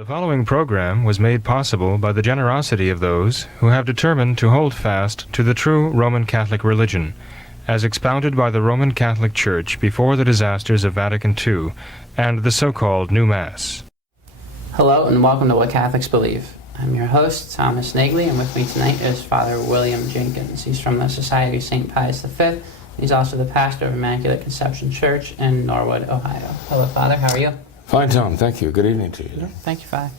The following program was made possible by the generosity of those who have determined to hold fast to the true Roman Catholic religion, as expounded by the Roman Catholic Church before the disasters of Vatican II and the so-called New Mass. Hello and welcome to What Catholics Believe. I'm your host, Thomas Nagley, and with me tonight is Father William Jenkins. He's from the Society of St. Pius V. He's also the pastor of Immaculate Conception Church in Norwood, Ohio. Hello, Father. How are you? Fine, Tom. Thank you. Good evening to you. Thank you, Father.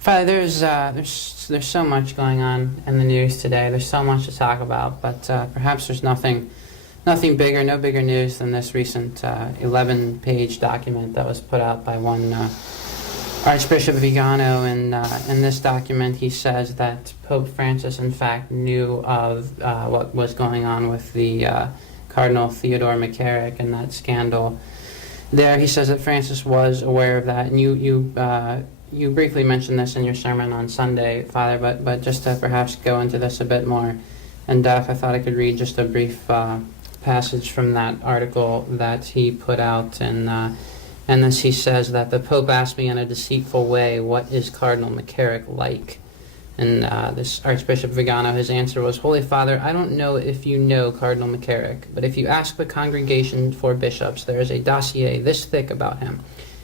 Father, there's so much going on in the news today. There's so much to talk about, but perhaps there's nothing bigger, no bigger news than this recent 11-page document that was put out by one Archbishop Vigano. And in this document, he says that Pope Francis, in fact, knew of what was going on with the Cardinal Theodore McCarrick and that scandal. There, he says that Francis was aware of that, and you briefly mentioned this in your sermon on Sunday, Father, but just to perhaps go into this a bit more in depth, I thought I could read just a brief passage from that article that he put out, and this he says that the Pope asked me in a deceitful way, "What is Cardinal McCarrick like?" And this Archbishop Vigano, his answer was, "Holy Father, I don't know if you know Cardinal McCarrick, but if you ask the Congregation for Bishops, there is a dossier this thick about him.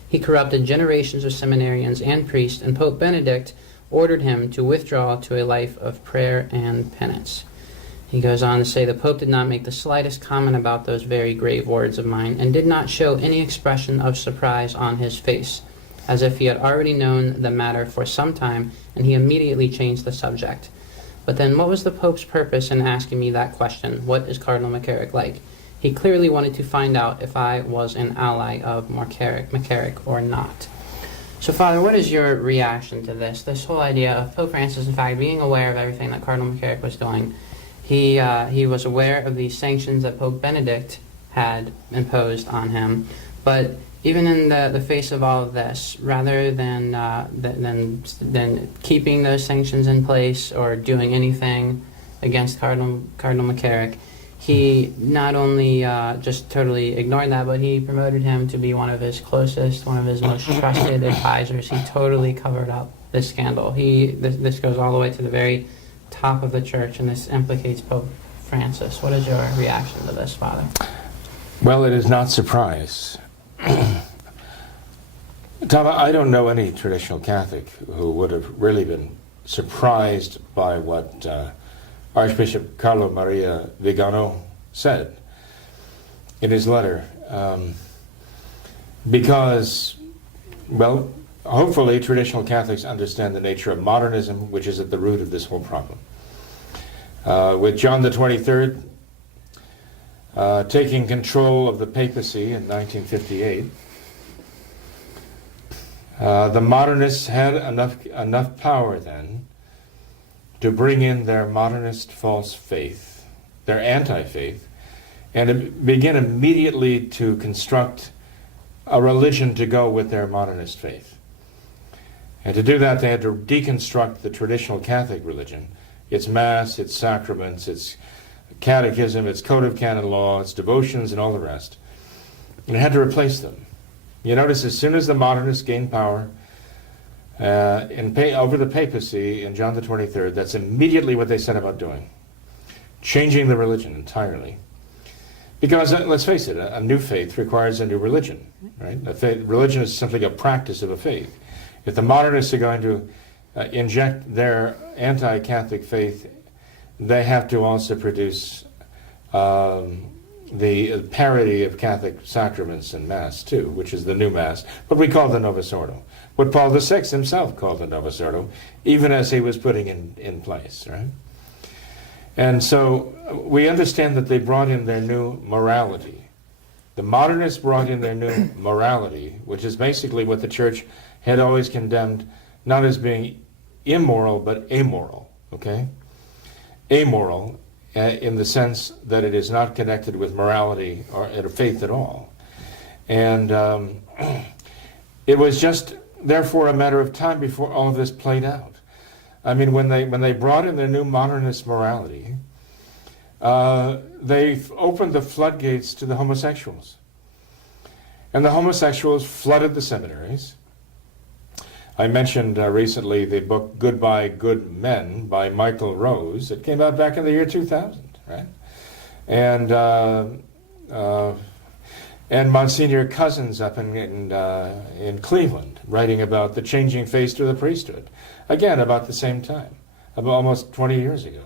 He corrupted generations of seminarians and priests, and Pope Benedict ordered him to withdraw to a life of prayer and penance." He goes on to say, "The Pope did not make the slightest comment about those very grave words of mine, and did not show any expression of surprise on his face, as if he had already known the matter for some time, and he immediately changed the subject. But then what was the Pope's purpose in asking me that question, what is Cardinal McCarrick like? He clearly wanted to find out if I was an ally of McCarrick or not." So, Father, what is your reaction to this whole idea of Pope Francis, in fact, being aware of everything that Cardinal McCarrick was doing? He was aware of the sanctions that Pope Benedict had imposed on him, but even in the face of all of this, rather than keeping those sanctions in place or doing anything against Cardinal McCarrick, he not only just totally ignored that, but he promoted him to be one of his closest, one of his most trusted advisors. He totally covered up this scandal. This goes all the way to the very top of the church, and this implicates Pope Francis. What is your reaction to this, Father? Well, it is not surprise. Tom, I don't know any traditional Catholic who would have really been surprised by what Archbishop Carlo Maria Vigano said in his letter, because, well, hopefully traditional Catholics understand the nature of modernism, which is at the root of this whole problem. With John the 23rd taking control of the papacy in 1958, the modernists had enough power then to bring in their modernist false faith, their anti-faith, and to begin immediately to construct a religion to go with their modernist faith. And to do that, they had to deconstruct the traditional Catholic religion, its Mass, its sacraments, its catechism, its code of canon law, its devotions, and all the rest. And it had to replace them. You notice as soon as the modernists gained power over the papacy in John the 23rd, that's immediately what they set about doing. Changing the religion entirely. Because, let's face it, a new faith requires a new religion, right? Religion is simply a practice of a faith. If the modernists are going to inject their anti-Catholic faith, they have to also produce the parody of Catholic sacraments and Mass, too, which is the new Mass, what we call the Novus Ordo, what Paul VI himself called the Novus Ordo, even as he was putting in place, right? And so we understand that they brought in their new morality. The modernists brought in their new morality, which is basically what the Church had always condemned, not as being immoral, but amoral, okay? Amoral in the sense that it is not connected with morality or faith at all. And it was just, therefore, a matter of time before all of this played out. I mean, when they brought in their new modernist morality, they opened the floodgates to the homosexuals. And the homosexuals flooded the seminaries. I mentioned recently the book Goodbye Good Men by Michael Rose. It came out back in the year 2000, right? And Monsignor Cousins up in Cleveland, writing about the changing face to the priesthood, again about the same time, about almost 20 years ago.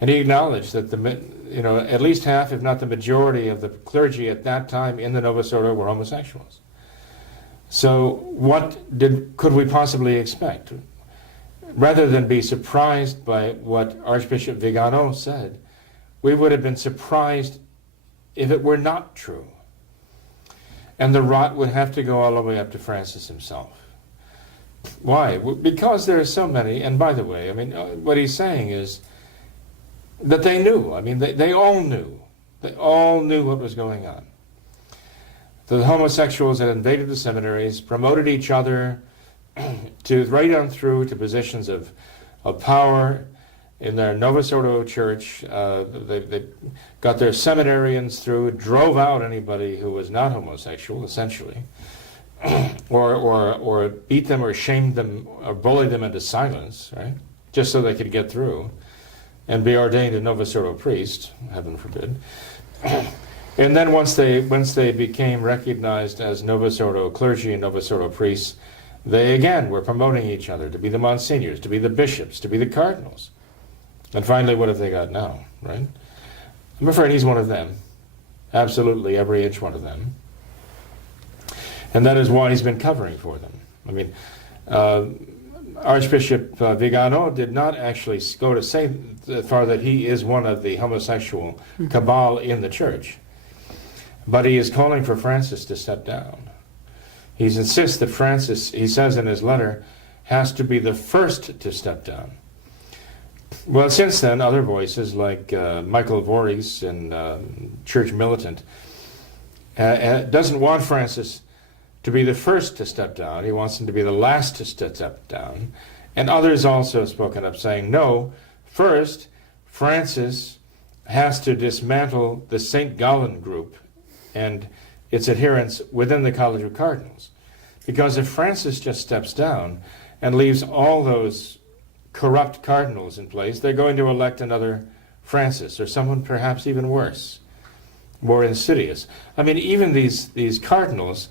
And he acknowledged that at least half, if not the majority, of the clergy at that time in the Novus Ordo were homosexuals. So what could we possibly expect? Rather than be surprised by what Archbishop Vigano said, we would have been surprised if it were not true. And the rot would have to go all the way up to Francis himself. Why? Because there are so many, and by the way, I mean, what he's saying is that they knew. I mean, they all knew. They all knew what was going on. The homosexuals had invaded the seminaries, promoted each other to right on through to positions of power in their Novus Ordo church. They got their seminarians through, drove out anybody who was not homosexual, essentially, or beat them or shamed them or bullied them into silence, right? Just so they could get through and be ordained a Novus Ordo priest, heaven forbid. And then once they became recognized as Novus Ordo clergy and Novus Ordo priests, they again were promoting each other to be the monsignors, to be the bishops, to be the cardinals. And finally, what have they got now, right? I'm afraid he's one of them. Absolutely, every inch one of them. And that is why he's been covering for them. I mean, Archbishop Vigano did not actually go to say that far that he is one of the homosexual cabal in the church. But he is calling for Francis to step down. He insists that Francis, he says in his letter, has to be the first to step down. Well, since then, other voices like Michael Voorhees and Church Militant doesn't want Francis to be the first to step down. He wants him to be the last to step down. And others also have spoken up saying, no, first, Francis has to dismantle the St. Gallen group and its adherents within the College of Cardinals. Because if Francis just steps down and leaves all those corrupt cardinals in place, they're going to elect another Francis, or someone perhaps even worse, more insidious. I mean, even these cardinals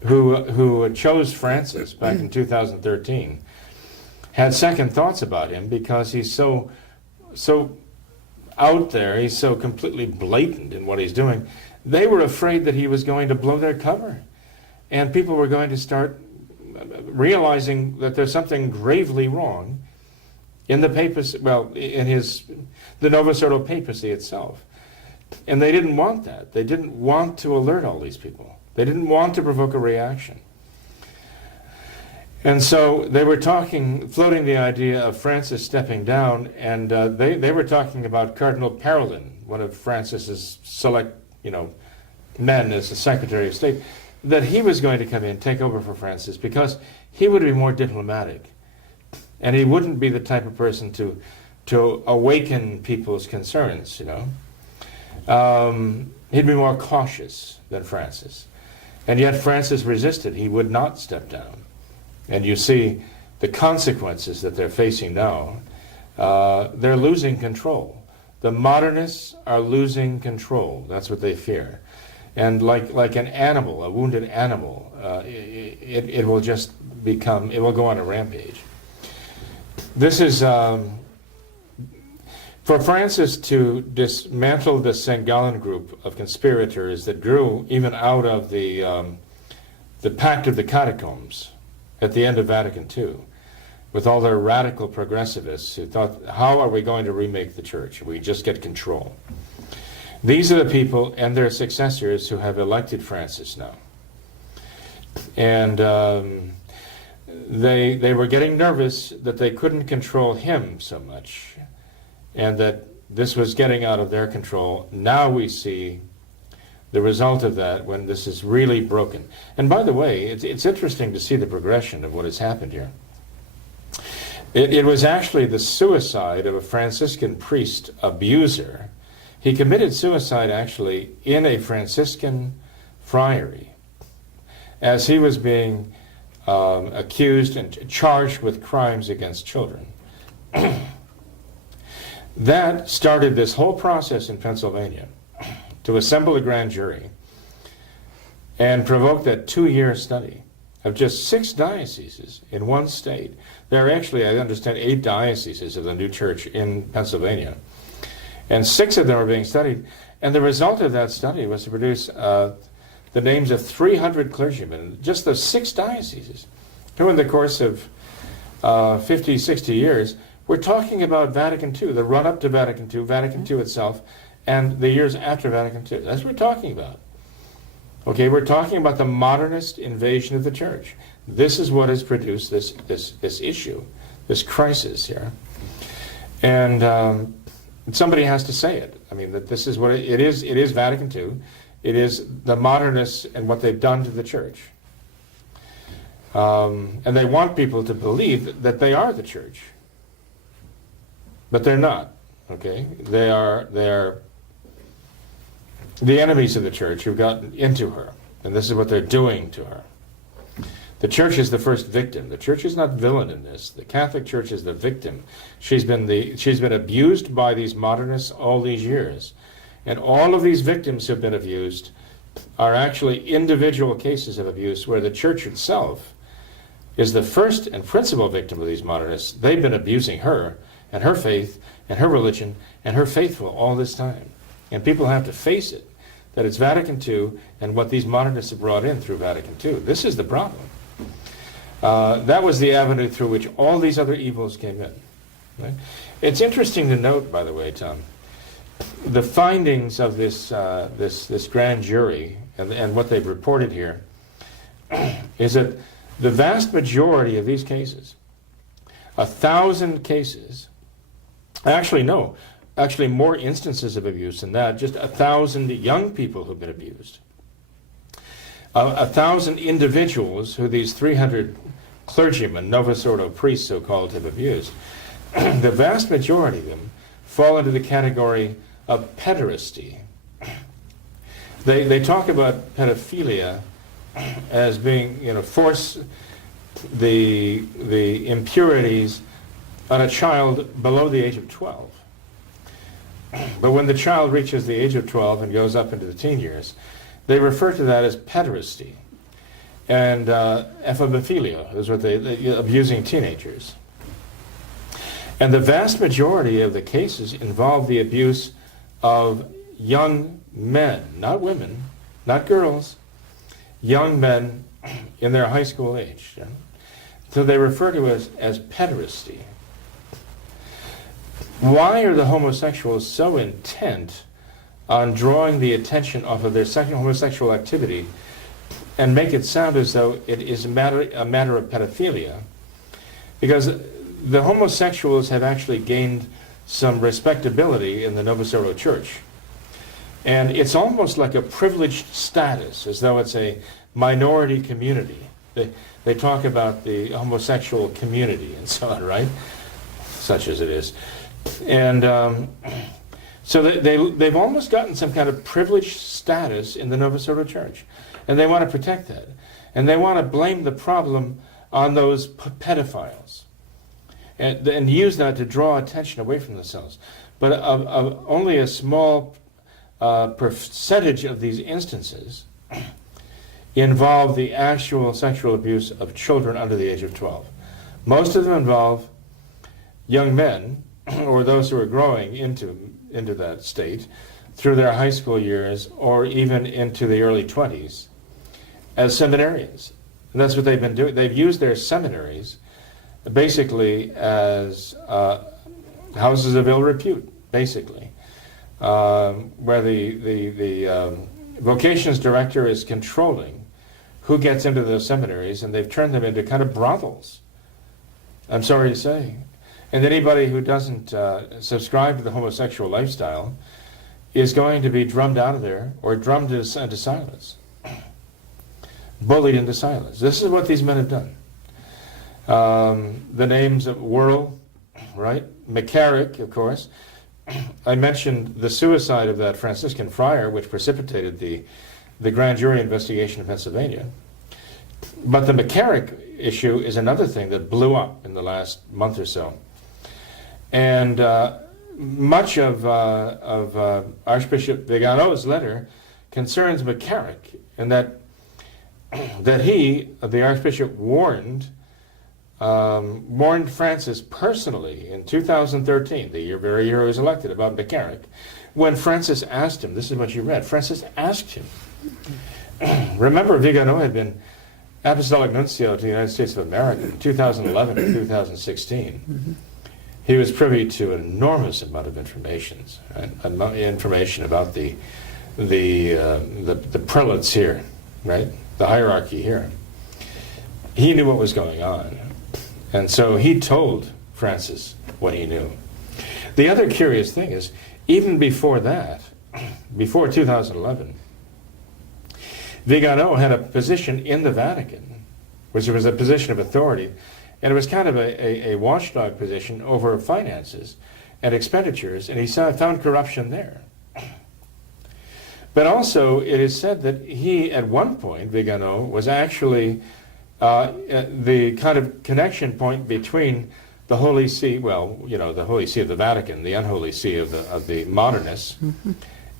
who chose Francis back in 2013 had second thoughts about him because he's so out there, he's so completely blatant in what he's doing. They were afraid that he was going to blow their cover, and people were going to start realizing that there's something gravely wrong in the papacy, well, in the Novus Ordo papacy itself. And they didn't want that. They didn't want to alert all these people. They didn't want to provoke a reaction. And so they were floating the idea of Francis stepping down, and they were talking about Cardinal Parolin, one of Francis's select, men as the Secretary of State, that he was going to come in, take over for Francis, because he would be more diplomatic. And he wouldn't be the type of person to awaken people's concerns, He'd be more cautious than Francis. And yet Francis resisted. He would not step down. And you see the consequences that they're facing now. They're losing control. The modernists are losing control. That's what they fear. And like an animal, a wounded animal, it will just it will go on a rampage. This is, for Francis to dismantle the St. Gallen group of conspirators that grew even out of the Pact of the Catacombs at the end of Vatican II, with all their radical progressivists who thought, how are we going to remake the church? We just get control. These are the people and their successors who have elected Francis now. And they were getting nervous that they couldn't control him so much, and that this was getting out of their control. Now we see the result of that when this is really broken. And by the way, it's interesting to see the progression of what has happened here. It was actually the suicide of a Franciscan priest abuser. He committed suicide actually in a Franciscan friary as he was being accused and charged with crimes against children. That started this whole process in Pennsylvania to assemble a grand jury and provoke that 2-year study of just 6 dioceses in one state. There are actually, I understand, 8 dioceses of the new church in Pennsylvania. And 6 of them are being studied. And the result of that study was to produce the names of 300 clergymen, just those 6 dioceses, who in the course of 50, 60 years, we're talking about Vatican II, the run-up to Vatican II, Vatican II itself, and the years after Vatican II. That's what we're talking about. Okay, we're talking about the modernist invasion of the church. This is what has produced this issue, this crisis here. And somebody has to say it. I mean, that this is what it is. It is Vatican II. It is the modernists and what they've done to the church. And they want people to believe that they are the church. But they're not, okay? They are the enemies of the church who've gotten into her, and this is what they're doing to her. The church is the first victim. The church is not villain in this. The Catholic Church is the victim. She's been abused by these modernists all these years, and all of these victims who've been abused are actually individual cases of abuse where the church itself is the first and principal victim of these modernists. They've been abusing her and her faith and her religion and her faithful all this time. And people have to face it, that it's Vatican II and what these modernists have brought in through Vatican II. This is the problem. That was the avenue through which all these other evils came in. Right? It's interesting to note, by the way, Tom, the findings of this grand jury and what they've reported here is that the vast majority of these cases, 1,000 cases, actually more instances of abuse than that, just 1,000 young people who've been abused. 1,000 individuals who these 300 clergymen, Novus Ordo priests so-called, have abused. The vast majority of them fall into the category of pederasty. They talk about pedophilia as being, force the impurities on a child below the age of 12. But when the child reaches the age of 12 and goes up into the teen years, they refer to that as pederasty. And ephebophilia is what they abusing teenagers. And the vast majority of the cases involve the abuse of young men, not women, not girls, young men in their high school age. So they refer to it as pederasty. Why are the homosexuals so intent on drawing the attention off of their homosexual activity and make it sound as though it is a matter of pedophilia? Because the homosexuals have actually gained some respectability in the Novus Ordo Church. And it's almost like a privileged status, as though it's a minority community. They talk about the homosexual community and so on, right? Such as it is. And so they've almost gotten some kind of privileged status in the Novus Ordo Church. And they want to protect that. And they want to blame the problem on those pedophiles. And use that to draw attention away from themselves. But only a small percentage of these instances involve the actual sexual abuse of children under the age of 12. Most of them involve young men or those who are growing into that state through their high school years or even into the early 20s as seminarians. And that's what they've been doing. They've used their seminaries basically as houses of ill repute, basically, where the vocations director is controlling who gets into those seminaries, and they've turned them into kind of brothels, I'm sorry to say. And anybody who doesn't subscribe to the homosexual lifestyle is going to be drummed out of there or drummed into silence, bullied into silence. This is what these men have done. The names of Whirl, right? McCarrick, of course. I mentioned the suicide of that Franciscan friar, which precipitated the grand jury investigation in Pennsylvania. But the McCarrick issue is another thing that blew up in the last month or so. And much of Archbishop Vigano's letter concerns McCarrick, and that he, the Archbishop, warned Francis personally in 2013, the very year he was elected, about McCarrick, when Francis asked him, this is what you read, Francis asked him. Remember, Vigano had been Apostolic Nuncio to the United States of America in 2011 and 2016. He was privy to an enormous amount of information about the prelates here, right? The hierarchy here. He knew what was going on, and so he told Francis what he knew. The other curious thing is, even before that, before 2011, Vigano had a position in the Vatican, which was a position of authority, and it was kind of a watchdog position over finances and expenditures, and he found corruption there. But also, it is said that he, at one point, Vigano, was actually the kind of connection point between the Holy See, well, you know, the Holy See of the Vatican, the unholy see of the modernists,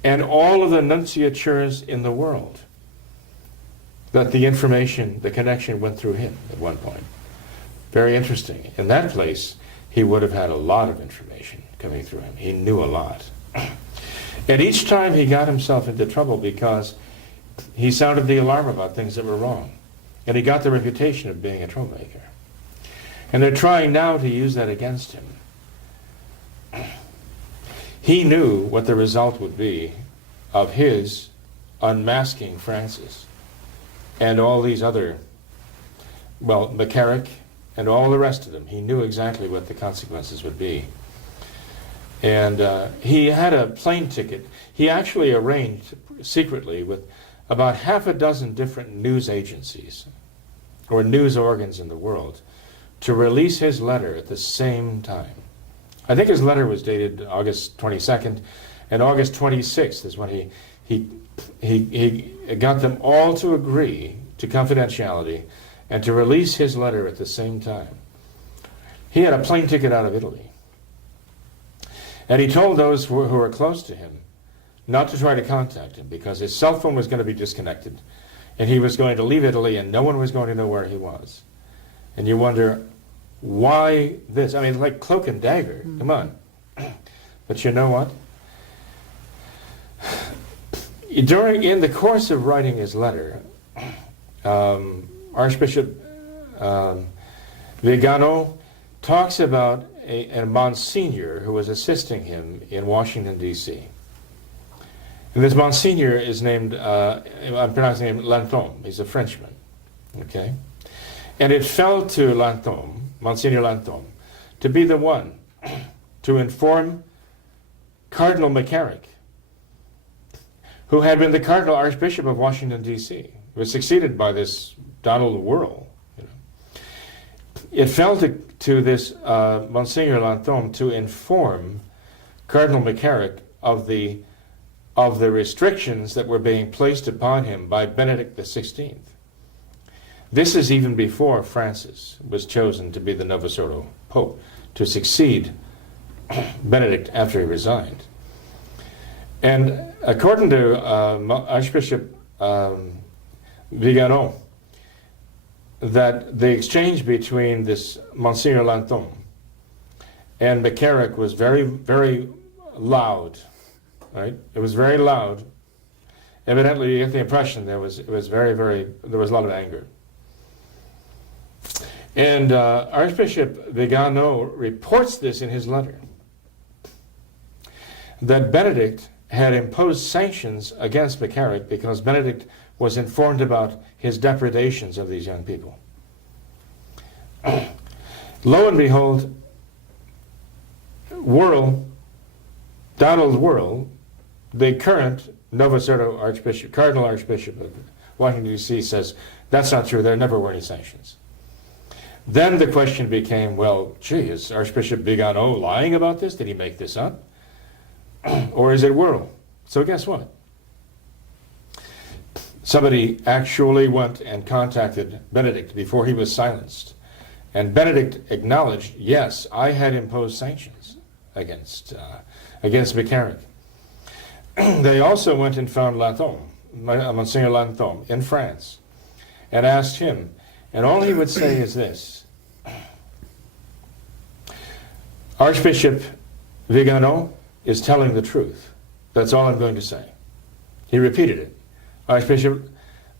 and all of the nunciatures in the world. That the information, the connection went through him at one point. Very interesting. In that place, he would have had a lot of information coming through him. He knew a lot. And each time he got himself into trouble because he sounded the alarm about things that were wrong. And he got the reputation of being a troublemaker. And they're trying now to use that against him. He knew what the result would be of his unmasking Francis and all these other, well, McCarrick and all the rest of them. He knew exactly what the consequences would be. And he had a plane ticket. He actually arranged secretly with about half a dozen different news agencies or news organs in the world to release his letter at the same time. I think his letter was dated August 22nd, and August 26th is when he got them all to agree to confidentiality and to release his letter at the same time. He had a plane ticket out of Italy. And he told those who were close to him not to try to contact him because his cell phone was going to be disconnected and he was going to leave Italy and no one was going to know where he was. And you wonder, why this? I mean, like cloak and dagger. Come on. But you know what? In the course of writing his letter, Archbishop Vigano talks about a Monsignor who was assisting him in Washington, D.C. And this Monsignor is named, I'm pronouncing him Lanthom. He's a Frenchman. Okay? And it fell to Lanthom, Monsignor Lanthom, to be the one to inform Cardinal McCarrick, who had been the Cardinal Archbishop of Washington, D.C. He was succeeded by this Donald Wuerl. You know. It fell to this Monsignor Lanthom to inform Cardinal McCarrick of the restrictions that were being placed upon him by Benedict XVI. This is even before Francis was chosen to be the Novus Ordo Pope, to succeed Benedict after he resigned. And according to Archbishop Vigano, that the exchange between this Monsignor Lanthom and McCarrick was very, very loud. Right? It was very loud. Evidently, you get the impression there was a lot of anger. And Archbishop Vigano reports this in his letter, that Benedict had imposed sanctions against McCarrick because Benedict was informed about his depredations of these young people. Lo and behold, Donald Wuerl, the current Novus Ordo Archbishop, Cardinal Archbishop of Washington, D.C., says, that's not true, there never were any sanctions. Then the question became, well, gee, is Archbishop Vigano lying about this? Did he make this up? Or is it Wuerl? So guess what? somebody actually went and contacted Benedict before he was silenced. And Benedict acknowledged, yes, I had imposed sanctions against McCarrick. They also went and found Lanthôme, Monsignor Lanthôme, in France, and asked him. And all he would say is this: Archbishop Vigano is telling the truth. That's all I'm going to say. He repeated it. Archbishop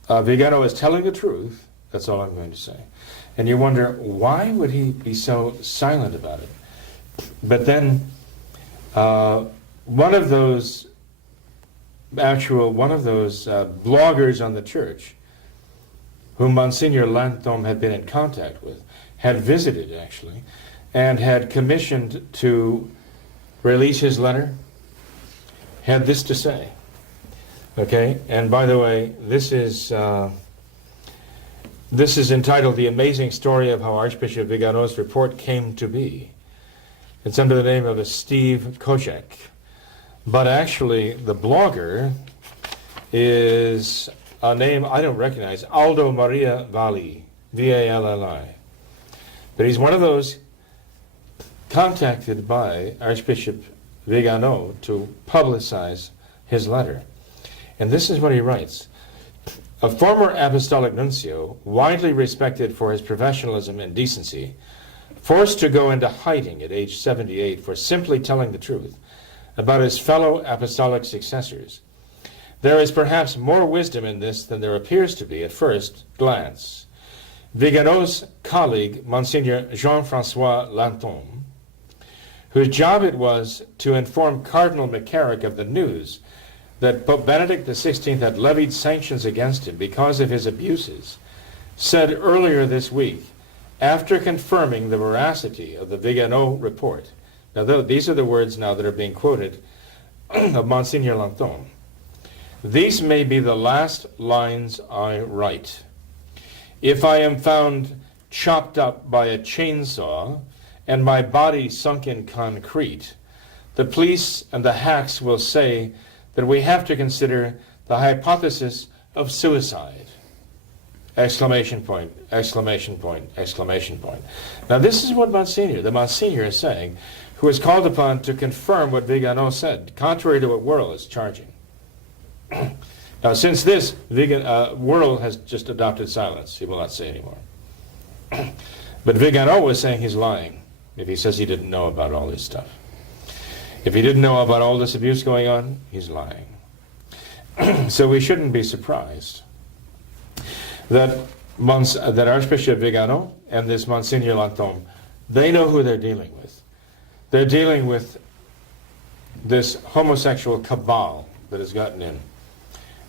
Vigano is telling the truth. That's all I'm going to say. And you wonder, why would he be so silent about it? But then one of those bloggers on the church, whom Monsignor Lanthôme had been in contact with, had visited actually, and had commissioned to release his letter, had this to say. Okay, and by the way, this is entitled "The Amazing Story of How Archbishop Vigano's Report Came to Be." It's under the name of a Steve Kozak. But actually, the blogger is a name I don't recognize, Aldo Maria Valli, V-A-L-L-I. But he's one of those contacted by Archbishop Vigano to publicize his letter. And this is what he writes. A former apostolic nuncio, widely respected for his professionalism and decency, forced to go into hiding at age 78 for simply telling the truth about his fellow apostolic successors. There is perhaps more wisdom in this than there appears to be at first glance. Vigano's colleague, Monsignor Jean-François Lanthôme, whose job it was to inform Cardinal McCarrick of the news that Pope Benedict XVI had levied sanctions against him because of his abuses, said earlier this week, after confirming the veracity of the Vigano report. Now, these are the words now that are being quoted of Monsignor Lanthôme. These may be the last lines I write. If I am found chopped up by a chainsaw and my body sunk in concrete, the police and the hacks will say that we have to consider the hypothesis of suicide. Exclamation point, exclamation point, exclamation point. Now this is what the Monsignor is saying, who is called upon to confirm what Vigano said, contrary to what Worrell is charging. Now since this, Worrell has just adopted silence. He will not say anymore. But Vigano was saying he's lying if he says he didn't know about all this stuff. If he didn't know about all this abuse going on, he's lying. So we shouldn't be surprised that Archbishop Vigano and this Monsignor Lanthôme, they know who they're dealing with. They're dealing with this homosexual cabal that has gotten in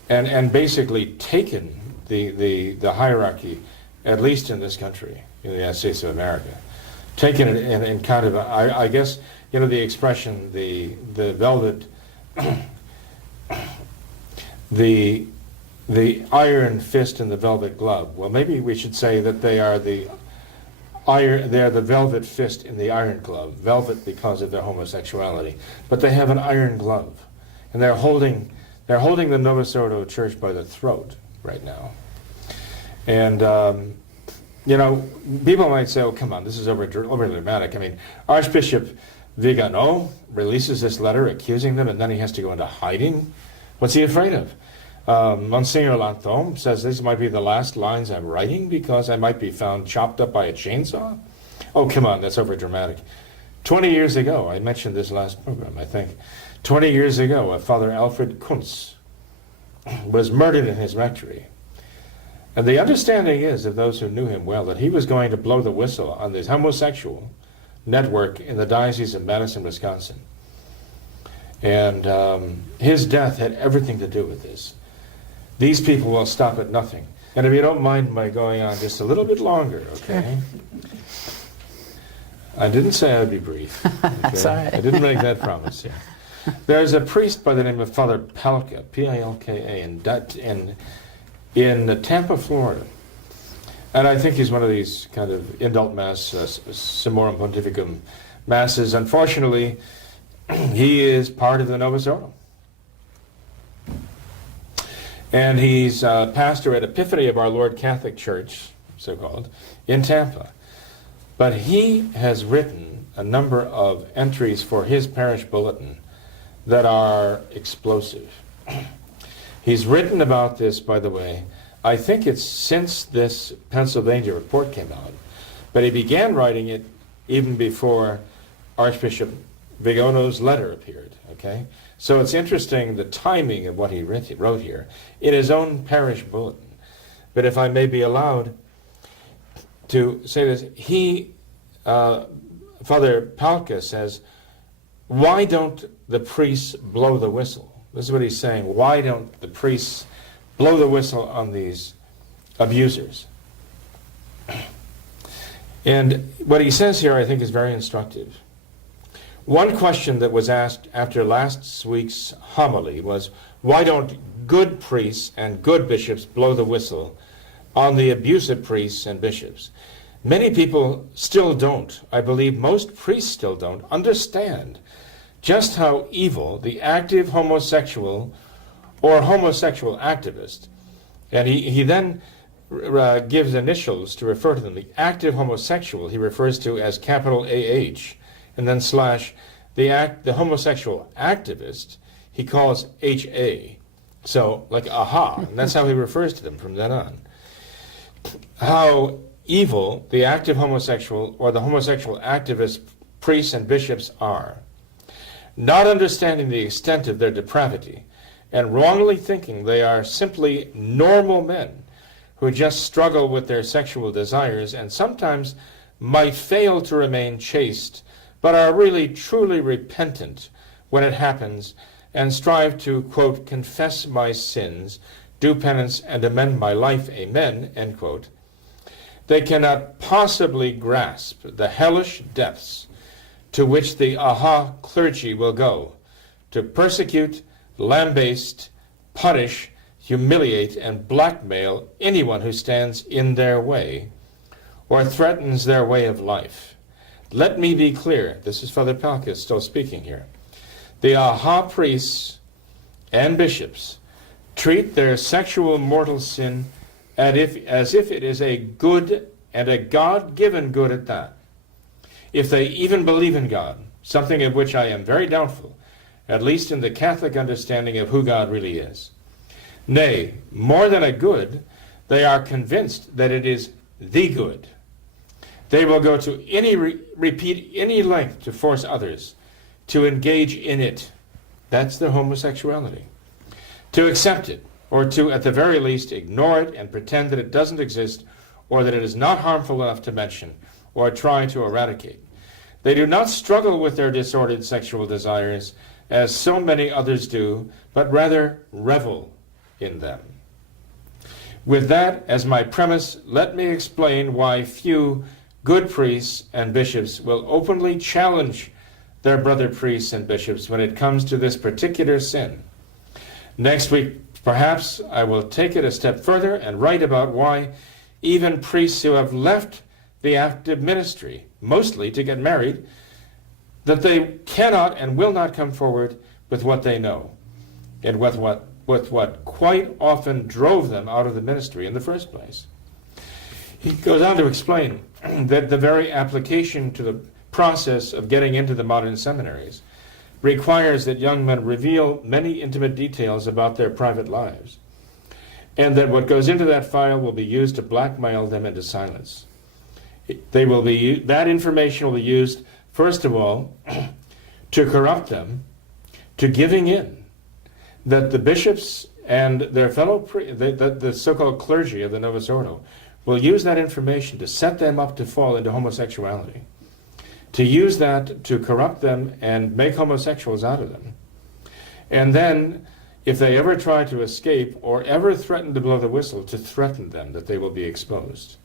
and basically taken the hierarchy, at least in this country, in the United States of America, taken it in kind of, I guess, you know, the expression, the velvet, the iron fist in the velvet glove. Well, maybe we should say that they are the velvet fist in the iron glove. Velvet because of their homosexuality, but they have an iron glove, and they're holding the Novus Ordo Church by the throat right now. And you know, people might say, "Oh, come on, this is overly dramatic." I mean, Archbishop Vigano releases this letter accusing them, and then he has to go into hiding. What's he afraid of? Monsignor Lanthôme says these might be the last lines I'm writing because I might be found chopped up by a chainsaw. Oh, come on, that's over dramatic. 20 years ago, I mentioned this last program, I think. 20 years ago, Father Alfred Kuntz was murdered in his rectory. And the understanding is, of those who knew him well, that he was going to blow the whistle on this homosexual network in the Diocese of Madison, Wisconsin. And his death had everything to do with this. These people will stop at nothing. And if you don't mind my going on just a little bit longer, okay? I didn't say I would be brief. Okay? That's all right. I didn't make that promise. Yeah. There's a priest by the name of Father Palka, P-I-L-K-A, in Tampa, Florida. And I think he's one of these kind of indult mass, Summorum Pontificum masses. Unfortunately, he is part of the Novus Ordo. And he's pastor at Epiphany of Our Lord Catholic Church, so-called, in Tampa. But he has written a number of entries for his parish bulletin that are explosive. He's written about this, by the way, I think it's since this Pennsylvania report came out, but he began writing it even before Archbishop Vigano's letter appeared, okay? So it's interesting the timing of what he wrote here in his own parish bulletin. But if I may be allowed to say this, Father Palka says, why don't the priests blow the whistle? This is what he's saying. Why don't the priests blow the whistle on these abusers? And what he says here, I think, is very instructive. One question that was asked after last week's homily was, why don't good priests and good bishops blow the whistle on the abusive priests and bishops? Many people still don't, I believe most priests still don't, understand just how evil the active homosexual or homosexual activist, and he then gives initials to refer to them. The active homosexual he refers to as capital AH, and then slash the homosexual activist he calls HA. So like aha, and that's how he refers to them from then on. How evil the active homosexual or the homosexual activist priests and bishops are, not understanding the extent of their depravity and wrongly thinking they are simply normal men who just struggle with their sexual desires and sometimes might fail to remain chaste, but are really truly repentant when it happens and strive to, quote, confess my sins, do penance, and amend my life, amen, end quote. They cannot possibly grasp the hellish depths to which the aha clergy will go to persecute, lambaste, punish, humiliate, and blackmail anyone who stands in their way or threatens their way of life. Let me be clear, this is Father Palka still speaking here. The aha priests and bishops treat their sexual mortal sin as if it is a good and a God-given good at that. If they even believe in God, something of which I am very doubtful, at least in the Catholic understanding of who God really is. Nay, more than a good, they are convinced that it is the good. They will go to repeat any length to force others to engage in it. That's their homosexuality. To accept it, or to, at the very least, ignore it and pretend that it doesn't exist, or that it is not harmful enough to mention, or try to eradicate. They do not struggle with their disordered sexual desires, as so many others do, but rather revel in them. With that as my premise, let me explain why few good priests and bishops will openly challenge their brother priests and bishops when it comes to this particular sin. Next week, perhaps, I will take it a step further and write about why even priests who have left the active ministry, mostly to get married, that they cannot and will not come forward with what they know and with what quite often drove them out of the ministry in the first place. He goes on to explain that the very application to the process of getting into the modern seminaries requires that young men reveal many intimate details about their private lives, and that what goes into that file will be used to blackmail them into silence. That information will be used, first of all, to corrupt them, to giving in, that the bishops and their fellow the so-called clergy of the Novus Ordo will use that information to set them up to fall into homosexuality, to use that to corrupt them and make homosexuals out of them. And then, if they ever try to escape or ever threaten to blow the whistle, to threaten them that they will be exposed.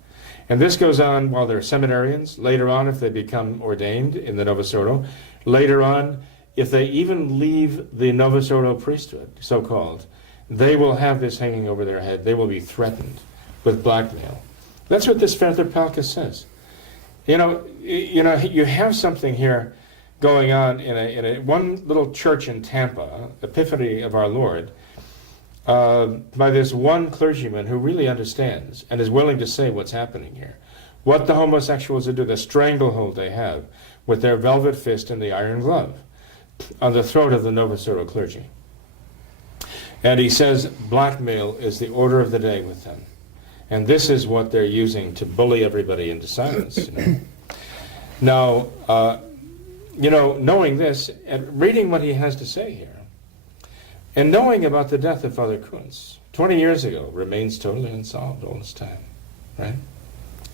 And this goes on while they're seminarians, later on if they become ordained in the Novus Ordo, later on if they even leave the Novus Ordo priesthood, so-called, they will have this hanging over their head. They will be threatened with blackmail. That's what this Father Palka says. You have something here going on in one little church in Tampa, Epiphany of Our Lord, by this one clergyman who really understands and is willing to say what's happening here. What the homosexuals do, the stranglehold they have with their velvet fist and the iron glove on the throat of the Novus Ordo clergy. And he says blackmail is the order of the day with them. And this is what they're using to bully everybody into silence. Now, knowing this, and reading what he has to say here, and knowing about the death of Father Kuntz, 20 years ago, remains totally unsolved all this time, right?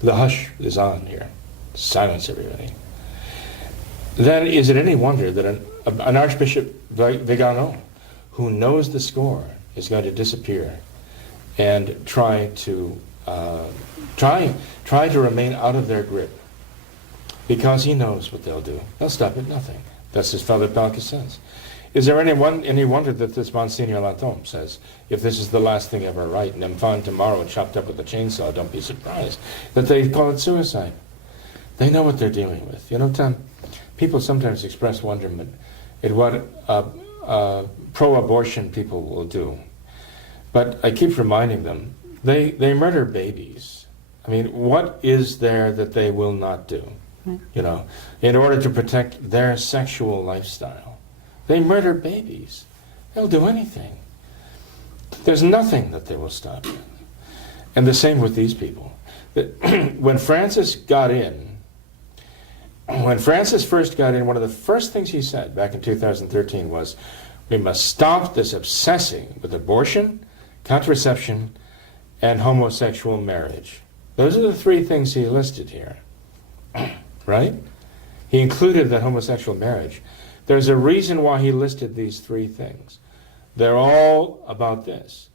The hush is on here. Silence everybody. Then is it any wonder that an Archbishop Vigano, who knows the score, is going to disappear and try to remain out of their grip, because he knows what they'll do. They'll stop at nothing. That's as Father Palka says. Is there any wonder that this Monsignor Latombe says, if this is the last thing ever write, and I'm found tomorrow chopped up with a chainsaw, don't be surprised, that they call it suicide? They know what they're dealing with. Tom, people sometimes express wonderment at what pro-abortion people will do. But I keep reminding them, they murder babies. I mean, what is there that they will not do? In order to protect their sexual lifestyle. They murder babies. They'll do anything. There's nothing that they will stop. And the same with these people. When Francis first got in, one of the first things he said back in 2013 was, we must stop this obsessing with abortion, contraception, and homosexual marriage. Those are the three things he listed here. Right? He included that homosexual marriage. There's a reason why he listed these three things. They're all about this.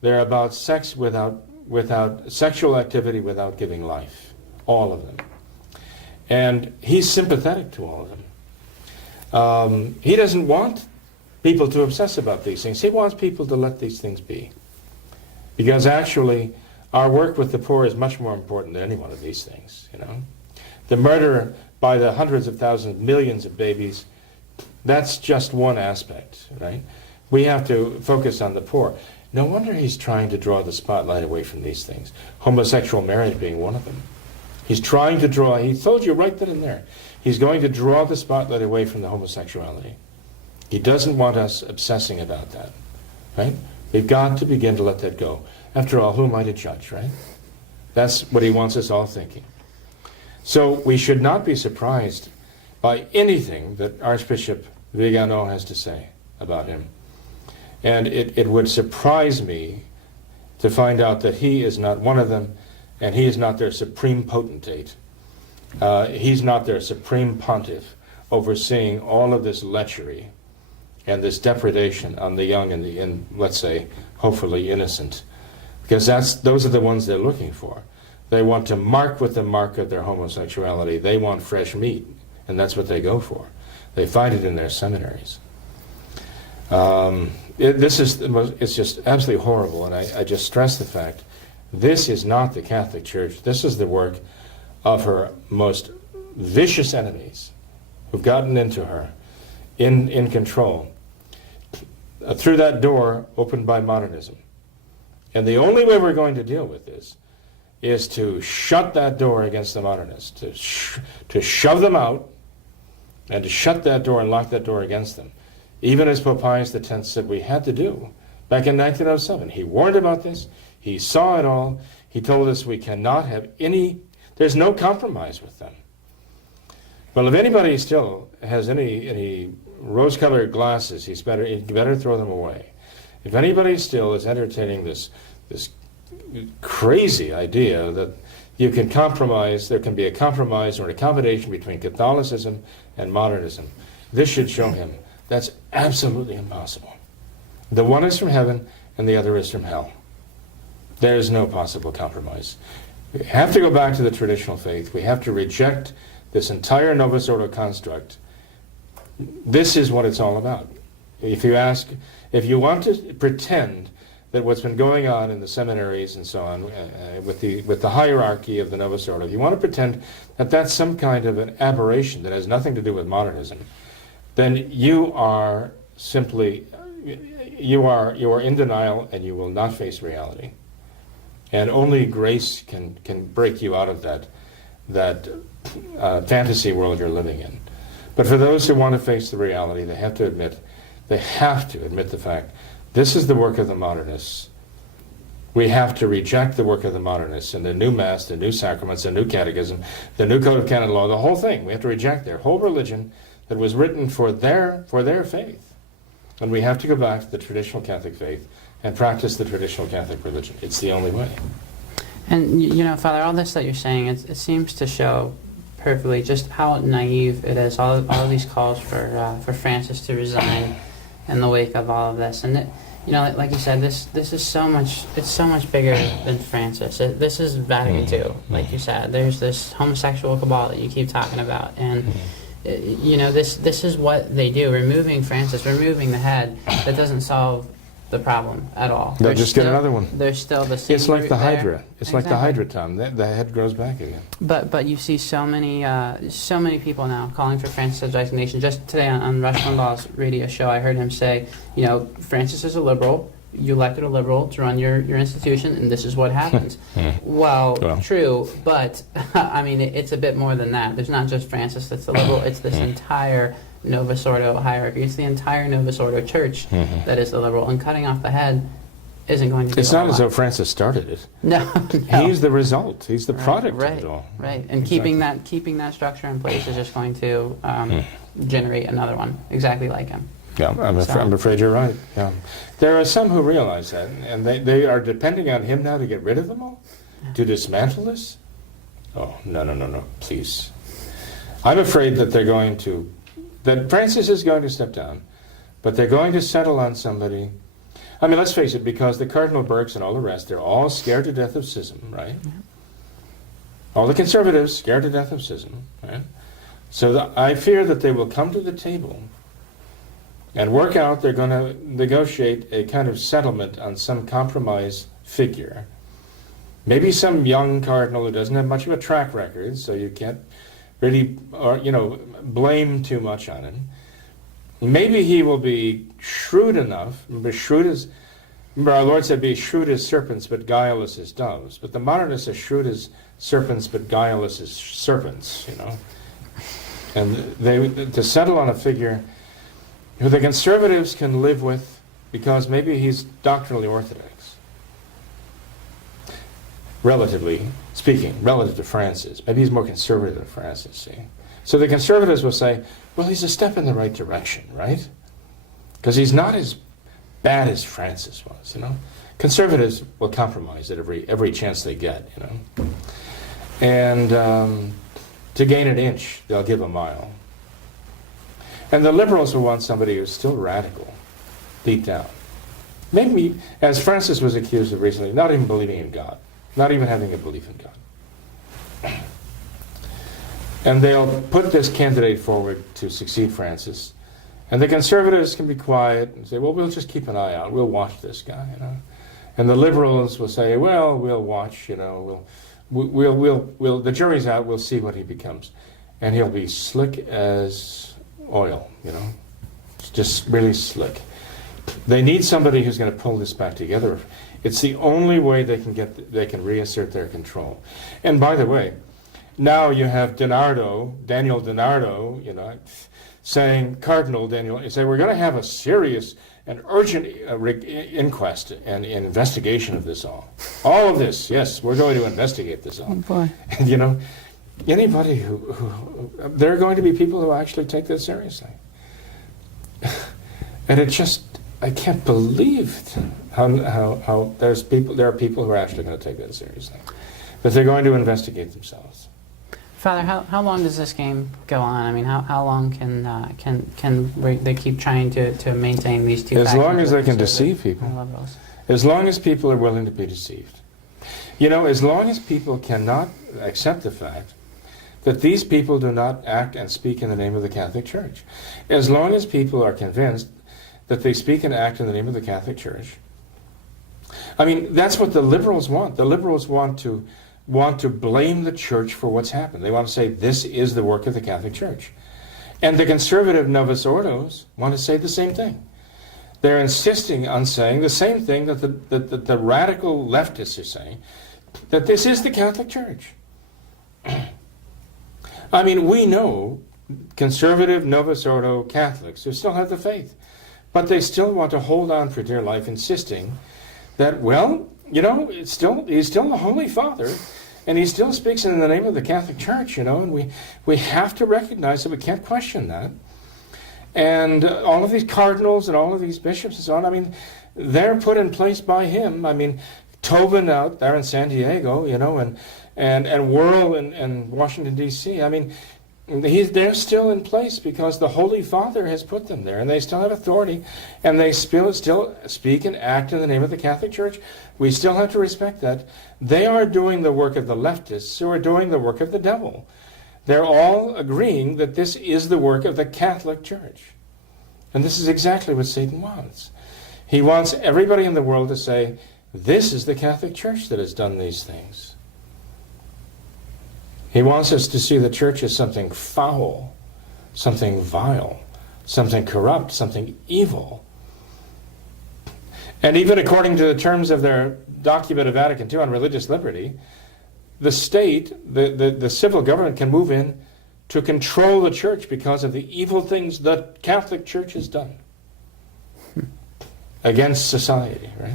They're about sex without sexual activity without giving life. All of them. And he's sympathetic to all of them. He doesn't want people to obsess about these things. He wants people to let these things be. Because actually, our work with the poor is much more important than any one of these things, The murder by the hundreds of thousands, millions of babies, that's just one aspect, right? We have to focus on the poor. No wonder he's trying to draw the spotlight away from these things. Homosexual marriage being one of them. He's trying to draw, he told you right then and there, he's going to draw the spotlight away from the homosexuality. He doesn't want us obsessing about that, right? We've got to begin to let that go. After all, who am I to judge, right? That's what he wants us all thinking. So we should not be surprised by anything that Archbishop Vigano has to say about him. And it would surprise me to find out that he is not one of them, and he is not their supreme potentate. He's not their supreme pontiff overseeing all of this lechery and this depredation on the young and let's say, hopefully innocent. Because those are the ones they're looking for. They want to mark with the mark of their homosexuality. They want fresh meat, and that's what they go for. They find it in their seminaries. It's just absolutely horrible, and I just stress the fact, this is not the Catholic Church. This is the work of her most vicious enemies who've gotten into her in control through that door opened by modernism. And the only way we're going to deal with this is to shut that door against the modernists, to shove them out, and to shut that door and lock that door against them. Even as Pope Pius X said we had to do back in 1907. He warned about this. He saw it all. He told us we cannot have there's no compromise with them. Well, if anybody still has any rose-colored glasses, you better throw them away. If anybody still is entertaining this crazy idea that you can compromise, there can be a compromise or an accommodation between Catholicism and modernism, this should show him that's absolutely impossible. The one is from heaven and the other is from hell. There is no possible compromise. We have to go back to the traditional faith. We have to reject this entire Novus Ordo construct. This is what it's all about. If you want to pretend that what's been going on in the seminaries and so on, with the hierarchy of the Novus Ordo, if you want to pretend that that's some kind of an aberration that has nothing to do with modernism, then you are simply you are in denial and you will not face reality. And only grace can break you out of that fantasy world you're living in. But for those who want to face the reality, they have to admit the fact, this is the work of the modernists. We have to reject the work of the modernists and the new Mass, the new sacraments, the new catechism, the new code of canon law, the whole thing. We have to reject their whole religion that was written for their faith. And we have to go back to the traditional Catholic faith and practice the traditional Catholic religion. It's the only way. And you know, Father, all this that you're saying, it seems to show perfectly just how naive it is. All of these calls for Francis to resign in the wake of all of this, and it, you know, like you said, this is so much. It's so much bigger than Francis. This is Vatican II, like you said. There's this homosexual cabal that you keep talking about, and you know, this is what they do. Removing Francis, removing the head, that doesn't solve the problem at all. They'll just get another one. There's still the same. It's like the Hydra. It's Exactly. like the Hydra, Tom. The head grows back again. But you see so many people now calling for Francis' resignation. Just today on Rush Limbaugh's radio show, I heard him say, you know, Francis is a liberal. You elected a liberal to run your institution, and this is what happens. well, true, but I mean, it's a bit more than that. There's not just Francis that's the liberal. It's this entire Novus Ordo hierarchy. It's the entire Novus Ordo church that is the liberal, and cutting off the head isn't going to do It's a not lot. as though Francis started it. No. He's the result. He's the product right, of it all. Right, and Exactly. keeping that structure in place is just going to generate another one exactly like him. Yeah, I'm afraid you're right. Yeah. There are some who realize that, and they are depending on him now to get rid of them all? To dismantle this? Oh, no, please. I'm afraid that that Francis is going to step down, but they're going to settle on somebody. I mean, let's face it, because the Cardinal Burkes and all the rest, they're all scared to death of schism, right? Yeah. All the conservatives scared to death of schism, right? So I fear that they will come to the table and work out, they're going to negotiate a kind of settlement on some compromise figure. Maybe some young cardinal who doesn't have much of a track record, so you can't really, blame too much on him. Maybe he will be shrewd enough. Remember our Lord said, be shrewd as serpents, but guileless as doves. But the modernists are shrewd as serpents, but guileless as serpents, you know. And to settle on a figure who the conservatives can live with because maybe he's doctrinally orthodox. Relatively speaking, relative to Francis. Maybe he's more conservative than Francis, see. So the conservatives will say, well, he's a step in the right direction, right? Because he's not as bad as Francis was, you know. Conservatives will compromise at every chance they get, you know. And to gain an inch, they'll give a mile. And the liberals will want somebody who's still radical, deep down. Maybe, as Francis was accused of recently, not even believing in God, not even having a belief in God. And they'll put this candidate forward to succeed Francis. And the conservatives can be quiet and say, well, we'll just keep an eye out. We'll watch this guy, you know. And the liberals will say, well, we'll watch, you know. We'll the jury's out. We'll see what he becomes. And he'll be slick as oil, you know. It's just really slick. They need somebody who's going to pull this back together. It's the only way they can reassert their control. And by the way, now you have Daniel DiNardo, you know, saying, Cardinal Daniel, you say, we're going to have a serious and urgent inquest and investigation of this all. All of this, yes, we're going to investigate this all. Oh boy. And you know, anybody who there are going to be people who actually take this seriously. And it just, I can't believe how there are people who are actually going to take that seriously. That they're going to investigate themselves. Father, how long does this game go on? I mean, how long can they keep trying to maintain these two? As long as they can factions, deceive people. liberals? As long as people are willing to be deceived. You know, as long as people cannot accept the fact that these people do not act and speak in the name of the Catholic Church. As long as people are convinced that they speak and act in the name of the Catholic Church. I mean, that's what the liberals want. The liberals want to blame the Church for what's happened. They want to say this is the work of the Catholic Church. And the conservative Novus Ordos want to say the same thing. They're insisting on saying the same thing that the radical leftists are saying, that this is the Catholic Church. I mean, we know conservative Novus Ordo Catholics who still have the faith, but they still want to hold on for dear life, insisting that, well, you know, he's still the Holy Father, and he still speaks in the name of the Catholic Church, you know, and we have to recognize that we can't question that. And all of these cardinals and all of these bishops and so on, I mean, they're put in place by him. I mean, Tobin out there in San Diego, you know, and Worrell in Washington, D.C., I mean, they're still in place because the Holy Father has put them there, and they still have authority, and they still speak and act in the name of the Catholic Church. We still have to respect that. They are doing the work of the leftists who are doing the work of the devil. They're all agreeing that this is the work of the Catholic Church. And this is exactly what Satan wants. He wants everybody in the world to say, this is the Catholic Church that has done these things. He wants us to see the church as something foul, something vile, something corrupt, something evil. And even according to the terms of their document of Vatican II on religious liberty, the state, the civil government can move in to control the church because of the evil things the Catholic Church has done against society, right?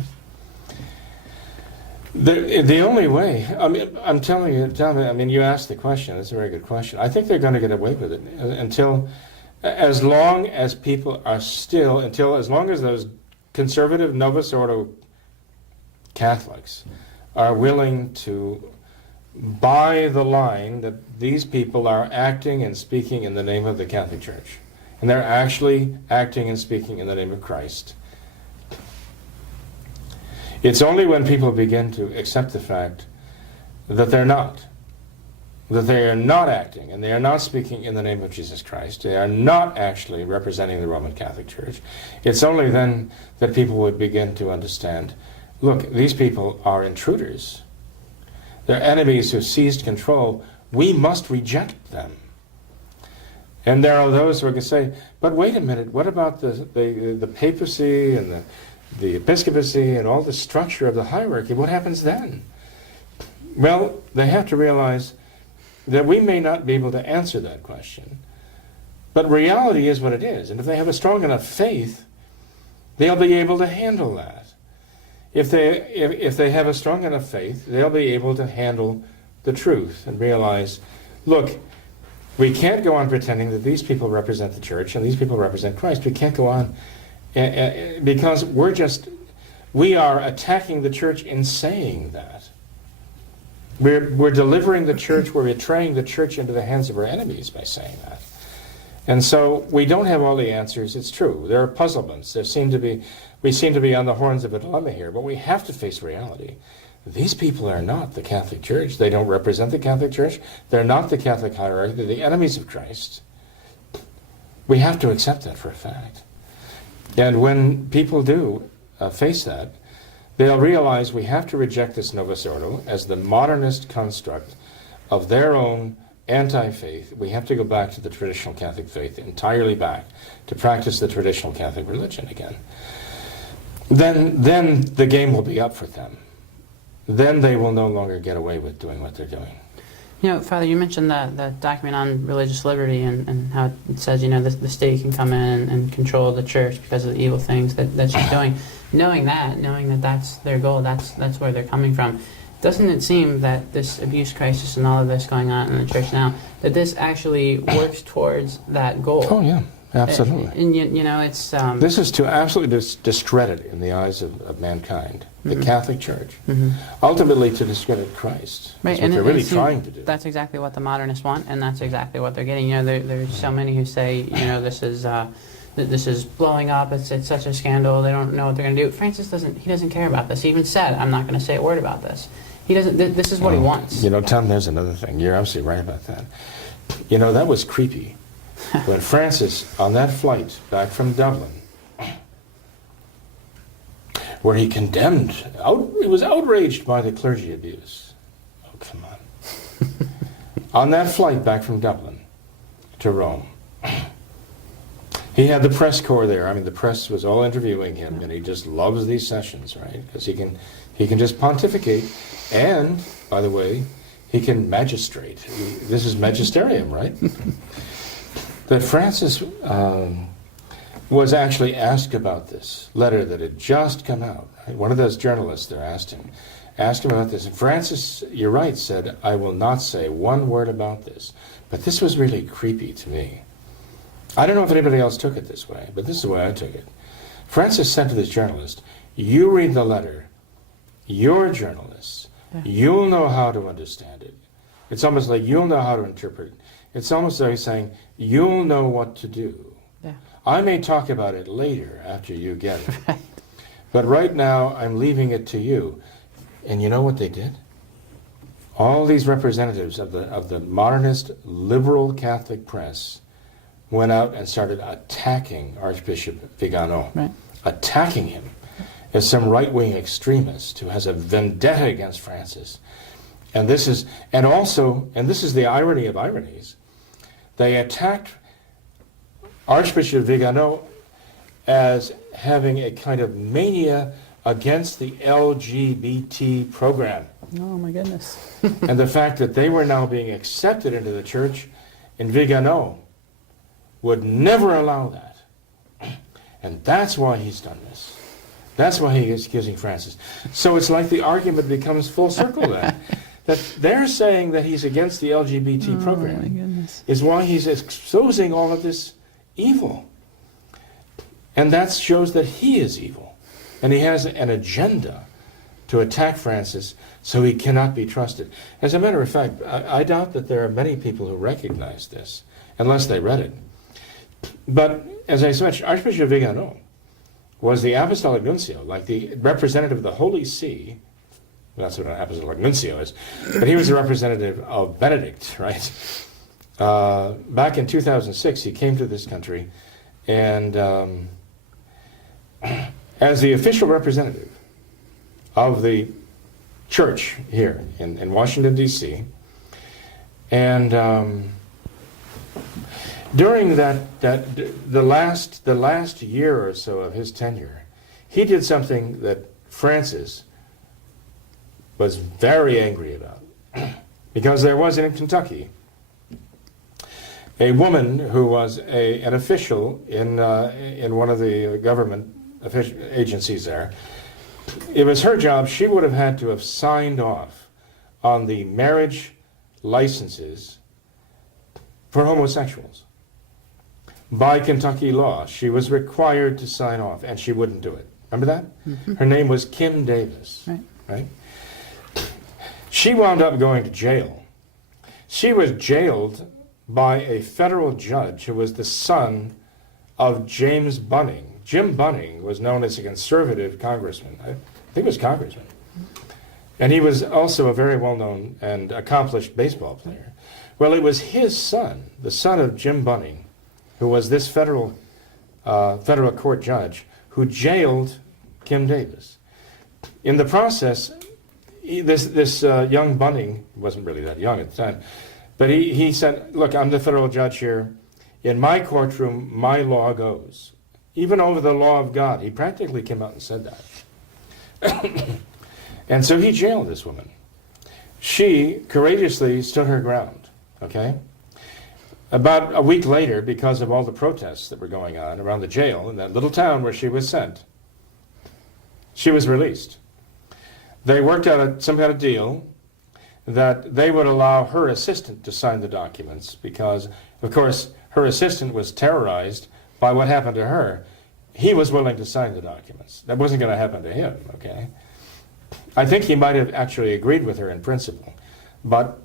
The only way, I mean, I'm telling you, I mean, you asked the question, it's a very good question. I think they're going to get away with it until, as long as people are still, as long as those conservative Novus Ordo Catholics are willing to buy the line that these people are acting and speaking in the name of the Catholic Church. And they're actually acting and speaking in the name of Christ. It's only when people begin to accept the fact that they're not. That they are not acting and they are not speaking in the name of Jesus Christ. They are not actually representing the Roman Catholic Church. It's only then that people would begin to understand, look, these people are intruders. They're enemies who seized control. We must reject them. And there are those who are going to say, but wait a minute, what about the papacy and the episcopacy and all the structure of the hierarchy? What happens then? Well, they have to realize that we may not be able to answer that question, but reality is what it is. And if they have a strong enough faith, they'll be able to handle that. If they have a strong enough faith, they'll be able to handle the truth and realize, look, we can't go on pretending that these people represent the church and these people represent Christ. We can't go on because we are attacking the church in saying that. We're delivering the church, we're betraying the church into the hands of our enemies by saying that. And so we don't have all the answers, it's true. There are puzzlements. We seem to be on the horns of a dilemma here, but we have to face reality. These people are not the Catholic Church. They don't represent the Catholic Church. They're not the Catholic hierarchy. They're the enemies of Christ. We have to accept that for a fact. And when people do face that, they'll realize we have to reject this Novus Ordo as the modernist construct of their own anti-faith. We have to go back to the traditional Catholic faith, entirely back, to practice the traditional Catholic religion again. Then the game will be up for them. Then they will no longer get away with doing what they're doing. You know, Father, you mentioned the document on religious liberty and how it says, you know, the state can come in and control the church because of the evil things that she's doing. Knowing that that's their goal, that's where they're coming from. Doesn't it seem that this abuse crisis and all of this going on in the church now, that this actually works towards that goal? Oh, yeah, absolutely. And you know, it's... this is to absolutely discredit in the eyes of mankind the Catholic Church. Ultimately to discredit Christ. Right, That's what they're really trying to do. That's exactly what the modernists want, and that's exactly what they're getting. You know, there's so many who say, you know, this is blowing up, it's such a scandal, they don't know what they're going to do. Francis doesn't care about this. He even said, I'm not going to say a word about this. He doesn't, this is what he wants. You know, Tom, there's another thing. You're absolutely right about that. You know, that was creepy. When Francis, on that flight back from Dublin, where he condemned, he was outraged by the clergy abuse. Oh, come on. On that flight back from Dublin to Rome, He had the press corps there. I mean, the press was all interviewing him, and he just loves these sessions, right? Because he can just pontificate, and, by the way, he can magistrate. This is magisterium, right? That Francis was actually asked about this letter that had just come out. Right? One of those journalists there asked him about this. And Francis, you're right, said, I will not say one word about this. But this was really creepy to me. I don't know if anybody else took it this way, but this is the way I took it. Francis said to this journalist, you read the letter, you're journalists, you'll know how to understand it. It's almost like you'll know how to interpret it. It's almost like he's saying, you'll know what to do. Yeah. I may talk about it later after you get it. Right. But right now, I'm leaving it to you. And you know what they did? All these representatives of the modernist liberal Catholic press went out and started attacking Archbishop Vigano, right. Attacking him as some right-wing extremist who has a vendetta against Francis. And this is the irony of ironies, they attacked Archbishop Vigano as having a kind of mania against the LGBT program. Oh my goodness. And the fact that they were now being accepted into the church in Vigano would never allow that. And that's why he's done this. That's why he is accusing Francis. So it's like the argument becomes full circle then. That they're saying that he's against the LGBT program is why he's exposing all of this evil. And that shows that he is evil. And he has an agenda to attack Francis, so he cannot be trusted. As a matter of fact, I doubt that there are many people who recognize this, unless they read it. But as I said, Archbishop Vigano was the apostolic nuncio, like the representative of the Holy See. Well, that's what an apostolic nuncio is. But he was the representative of Benedict, right? Back in 2006, he came to this country, and as the official representative of the church here in Washington, D.C., and during the last year or so of his tenure, he did something that Francis was very angry about, because there was in Kentucky a woman who was an official in one of the government agencies there. It was her job. She would have had to have signed off on the marriage licenses for homosexuals. By Kentucky law, she was required to sign off, and she wouldn't do it. Remember that? Mm-hmm. Her name was Kim Davis, right? She wound up going to jail. She was jailed by a federal judge who was the son of James Bunning. Jim Bunning was known as a conservative congressman. I think he was congressman. And he was also a very well-known and accomplished baseball player. Well, it was his son, the son of Jim Bunning, who was this federal court judge, who jailed Kim Davis. In the process, this young Bunning, wasn't really that young at the time, but he said, look, I'm the federal judge here. In my courtroom, my law goes. Even over the law of God. He practically came out and said that. And so he jailed this woman. She courageously stood her ground, okay? About a week later, because of all the protests that were going on around the jail in that little town where she was sent, she was released. They worked out some kind of deal that they would allow her assistant to sign the documents because, of course, her assistant was terrorized by what happened to her. He was willing to sign the documents. That wasn't going to happen to him, okay? I think he might have actually agreed with her in principle, but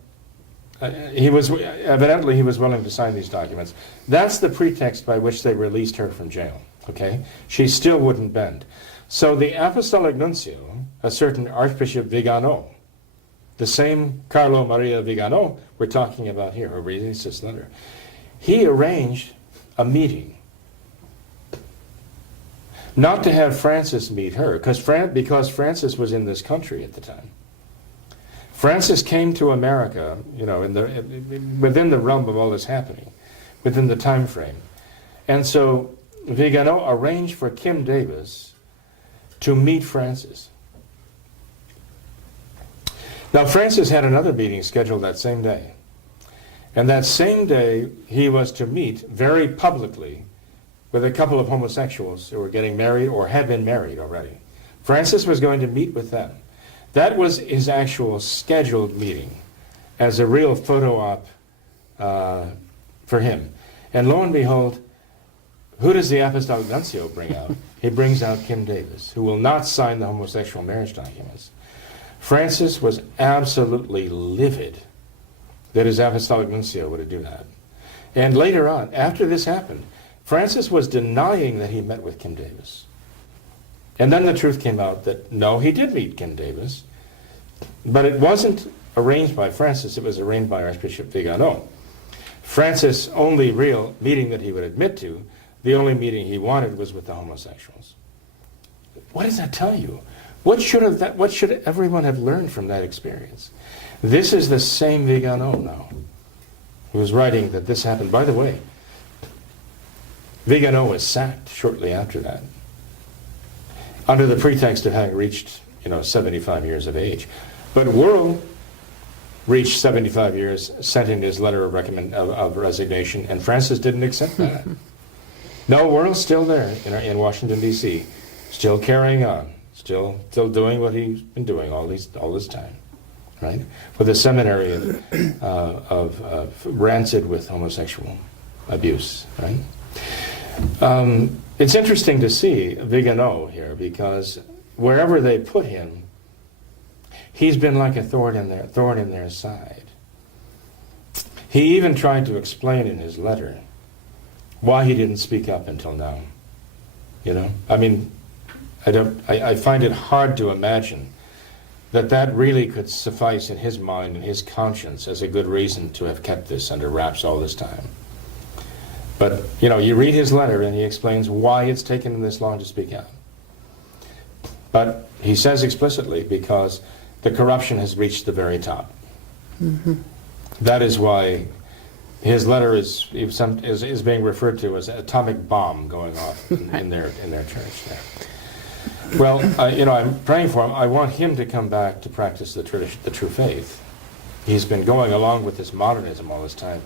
evidently he was willing to sign these documents. That's the pretext by which they released her from jail, okay? She still wouldn't bend. So the apostolic nuncio, a certain Archbishop Vigano, the same Carlo Maria Vigano we're talking about here, who released this letter, he arranged a meeting. Not to have Francis meet her, because Francis was in this country at the time. Francis came to America, within the realm of all this happening, within the time frame. And so Vigano arranged for Kim Davis to meet Francis. Now, Francis had another meeting scheduled that same day. And that same day, he was to meet very publicly with a couple of homosexuals who were getting married or had been married already. Francis was going to meet with them. That was his actual scheduled meeting as a real photo op for him. And lo and behold, who does the Apostolic Nuncio bring out? He brings out Kim Davis, who will not sign the homosexual marriage documents. Francis was absolutely livid that his Apostolic Nuncio would do that. And later on, after this happened, Francis was denying that he met with Kim Davis. And then the truth came out that no, he did meet Kim Davis, but it wasn't arranged by Francis, it was arranged by Archbishop Vigano. Francis' only real meeting that he would admit to, the only meeting he wanted was with the homosexuals. What does that tell you? What should everyone have learned from that experience? This is the same Vigano now, who was writing that this happened. By the way, Vigano was sacked shortly after that, under the pretext of having reached, 75 years of age. But Worrell reached 75 years, sent in his letter of resignation, and Francis didn't accept that. No, Worrell's still there in Washington, D.C., still carrying on, still doing what he's been doing all this time, right? With a seminary of rancid with homosexual abuse, right? It's interesting to see Vigano here because wherever they put him, he's been like a thorn in their side. He even tried to explain in his letter why he didn't speak up until now. I mean, I find it hard to imagine that really could suffice in his mind and his conscience as a good reason to have kept this under wraps all this time. But, you read his letter and he explains why it's taken him this long to speak out. But he says explicitly because the corruption has reached the very top. Mm-hmm. That is why his letter is being referred to as an atomic bomb going off in their church there. Well, I'm praying for him. I want him to come back to practice the true faith. He's been going along with this modernism all this time.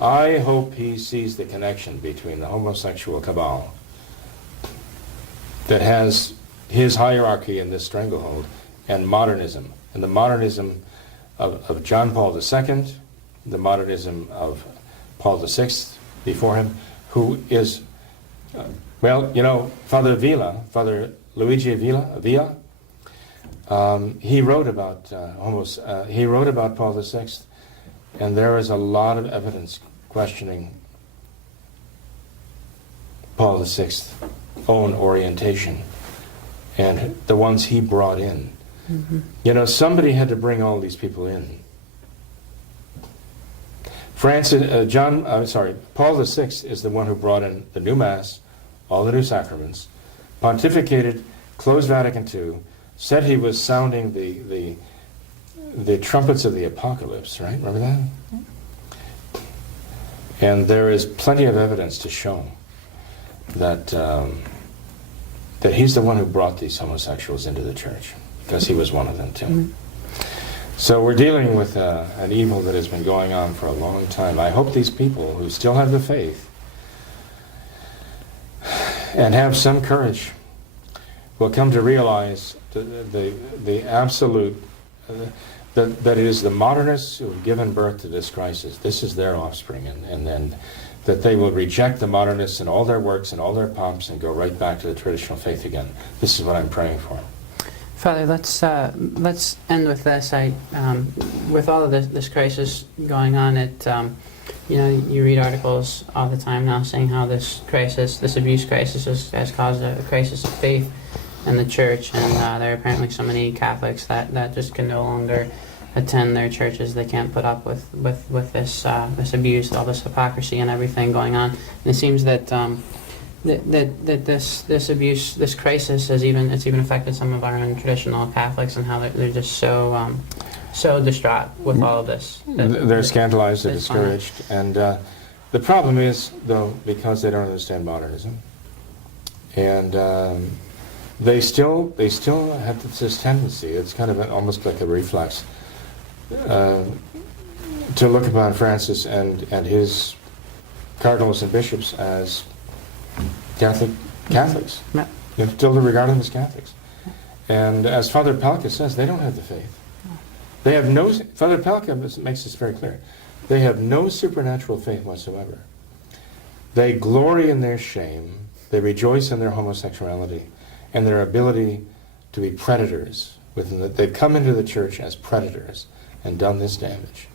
I hope he sees the connection between the homosexual cabal that has his hierarchy in this stranglehold and modernism. And the modernism of John Paul II, the modernism of Paul VI before him, who is, Father Luigi Villa, he wrote about Paul VI, and there is a lot of evidence questioning Paul VI's own orientation and the ones he brought in. Mm-hmm. Somebody had to bring all these people in. Paul VI is the one who brought in the new Mass, all the new sacraments, pontificated, closed Vatican II, said he was sounding the trumpets of the apocalypse, right? Remember that? And there is plenty of evidence to show that that he's the one who brought these homosexuals into the church, because he was one of them too. Mm-hmm. So we're dealing with an evil that has been going on for a long time. I hope these people who still have the faith and have some courage will come to realize the absolute, that it is the modernists who have given birth to this crisis. This is their offspring, and then that they will reject the modernists and all their works and all their pomps and go right back to the traditional faith again. This is what I'm praying for. Father, let's end with this. With all of this crisis going on, you read articles all the time now saying how this abuse crisis has caused a crisis of faith in the church, and there are apparently so many Catholics that just can no longer attend their churches. They can't put up with this abuse, all this hypocrisy and everything going on. And it seems that this abuse, this crisis, has even affected some of our own traditional Catholics, and how they're just so distraught with all of this. They're scandalized, they're discouraged, and the problem is, though, because they don't understand modernism, And they still have this tendency. It's kind of almost like a reflex to look upon Francis and his cardinals and bishops as Catholics. Yeah. You know, still to regard them as Catholics. And as Father Palka says, they don't have the faith. They have no. Father Palka makes this very clear. They have no supernatural faith whatsoever. They glory in their shame. They rejoice in their homosexuality and their ability to be predators. They've come into the church as predators and done this damage.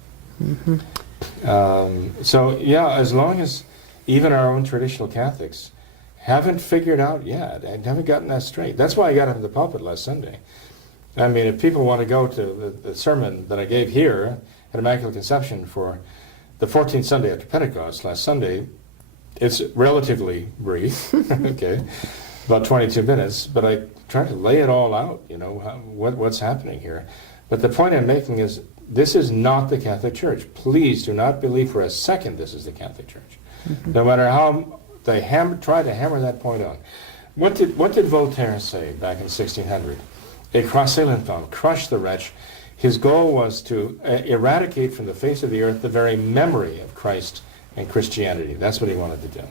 Mm-hmm. So yeah, as long as even our own traditional Catholics haven't figured out yet, and haven't gotten that straight. That's why I got up in the pulpit last Sunday. I mean, if people want to go to the sermon that I gave here at Immaculate Conception for the 14th Sunday after Pentecost last Sunday, it's relatively brief, okay, about 22 minutes, but I tried to lay it all out, you know, what's happening here. But the point I'm making is, this is not the Catholic Church. Please do not believe for a second this is the Catholic Church. Mm-hmm. No matter how they try to hammer that point on. What did Voltaire say back in 1600? Écrasez l'enfant, crush the wretch. His goal was to eradicate from the face of the earth the very memory of Christ and Christianity. That's what he wanted to do.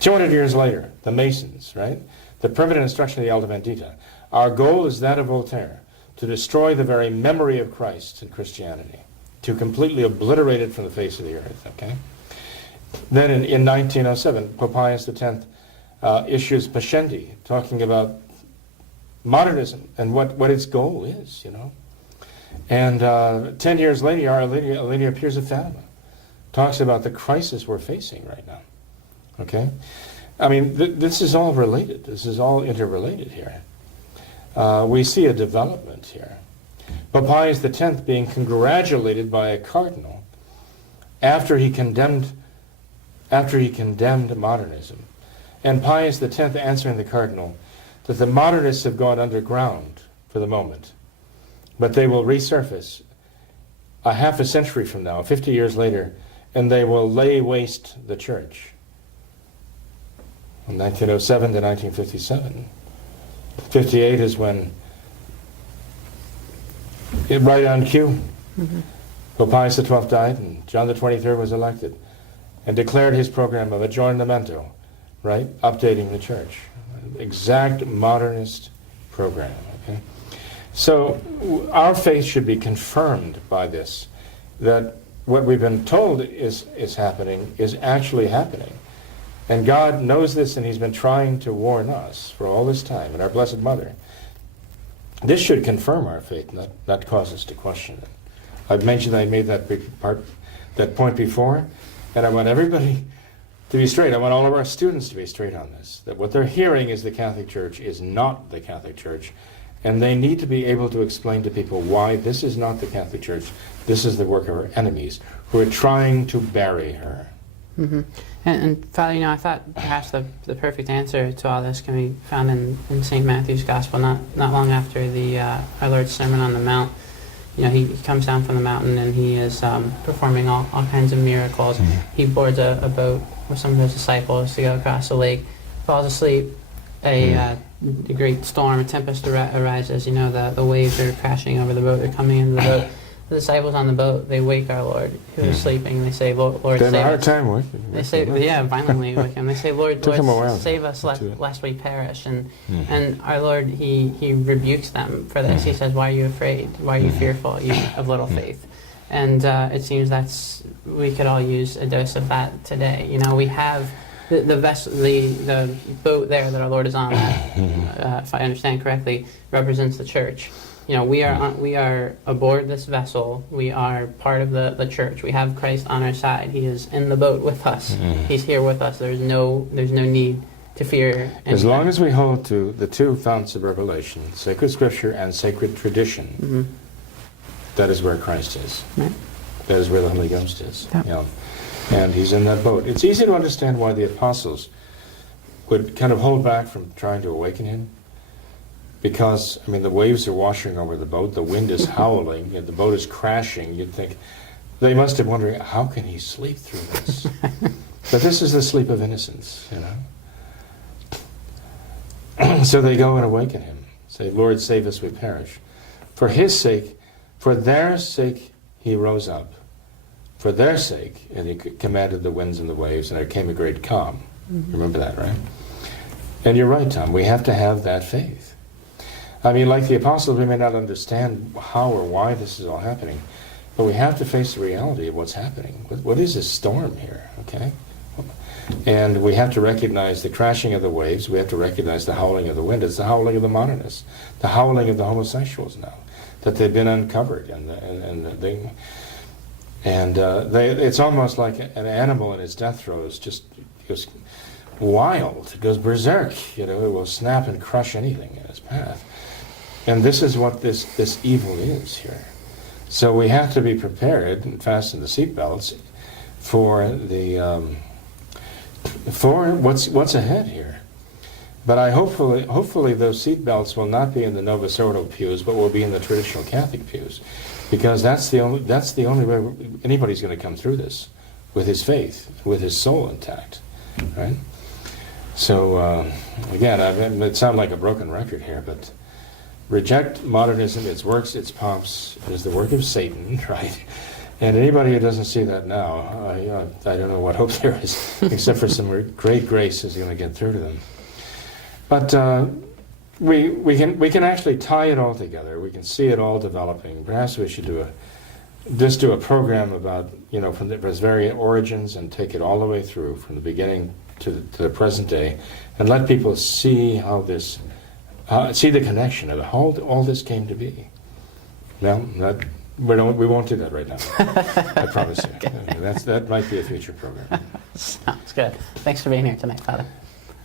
200 years later, the Masons, right? The permanent instruction of the Alta Vendita. Our goal is that of Voltaire, to destroy the very memory of Christ and Christianity, to completely obliterate it from the face of the earth, okay? Then in 1907, Pope Pius X issues Pascendi, talking about modernism and what its goal is, you know. And 10 years later, Our Lady appears at Fatima, talks about the crisis we're facing right now, okay? I mean, this is all related. This is all interrelated here. We see a development here. Pope Pius X being congratulated by a cardinal after he condemned modernism, and Pius X answering the cardinal that the modernists have gone underground for the moment, but they will resurface a half a century from now, 50 years later, and they will lay waste the church. From 1907 to 1957. 58 is when, right on cue, Pope Pius XII died and John the 23rd was elected and declared his program of aggiornamento, right? Updating the church. Exact modernist program, okay? So our faith should be confirmed by this, that what we've been told is happening is actually happening. And God knows this, and he's been trying to warn us for all this time, and our Blessed Mother. This should confirm our faith, not cause us to question it. I've mentioned I made that point before, and I want everybody to be straight. I want all of our students to be straight on this, that what they're hearing is the Catholic Church is not the Catholic Church, and they need to be able to explain to people why this is not the Catholic Church. This is the work of her enemies, who are trying to bury her. Mm-hmm. And Father, you know, I thought perhaps the perfect answer to all this can be found in St. Matthew's Gospel, not long after the our Lord's Sermon on the Mount. You know, he comes down from the mountain and he is performing all kinds of miracles. Mm-hmm. He boards a boat with some of his disciples to go across the lake, falls asleep. A great storm, a tempest arises. You know, the waves are crashing over the boat. They're coming into the boat. The disciples on the boat, they wake our Lord, who is sleeping, and they say, Lord, they have save a hard us. time with him. They say, violently wake him. They say, Lord, save us, lest we perish. And our Lord, he rebukes them for this. He says, why are you afraid? Why are you fearful, you of little faith? And it seems we could all use a dose of that today. You know, we have the vessel, the boat there that our Lord is on, if I understand correctly, represents the church. You know, we are aboard this vessel. We are part of the church. We have Christ on our side. He is in the boat with us. He's here with us. There's no need to fear anything. As long as we hold to the two founts of revelation, sacred scripture and sacred tradition, that is where Christ is. Right. That is where the Holy Ghost is. Yep. You know, and he's in that boat. It's easy to understand why the apostles would kind of hold back from trying to awaken him. Because, I mean, the waves are washing over the boat, the wind is howling, and the boat is crashing. You'd think, they must have wondering, how can he sleep through this? But this is the sleep of innocence, you know. So they go and awaken him. Say, Lord, save us, we perish. For his sake, for their sake, he rose up. For their sake, and he commanded the winds and the waves, and there came a great calm. Remember that, right? And you're right, Tom. We have to have that faith. I mean, like the apostles, we may not understand how or why this is all happening, but we have to face the reality of what's happening. What is this storm here, okay? And we have to recognize the crashing of the waves. We have to recognize the howling of the wind. It's the howling of the modernists, the howling of the homosexuals now, that they've been uncovered. It's almost like an animal in its death throes, just goes wild. It goes berserk. It will snap and crush anything in its path. And this is what this evil is here. So we have to be prepared and fasten the seatbelts for what's ahead here. But hopefully those seatbelts will not be in the Novus Ordo pews, but will be in the traditional Catholic pews, because that's the only way anybody's going to come through this, with his faith, with his soul intact, right? So again, it sounds like a broken record here, but reject modernism, its works, its pomps. It is the work of Satan, right? And anybody who doesn't see that now, I don't know what hope there is, except for some great grace is going to get through to them. But we can actually tie it all together. We can see it all developing. Perhaps we should do a program about from its very origins and take it all the way through from the beginning to the present day, and let people see how this see the connection of how all this came to be. Well, we won't do that right now. I promise you. Okay. That might be a future program. Sounds good. Thanks for being here tonight, Father.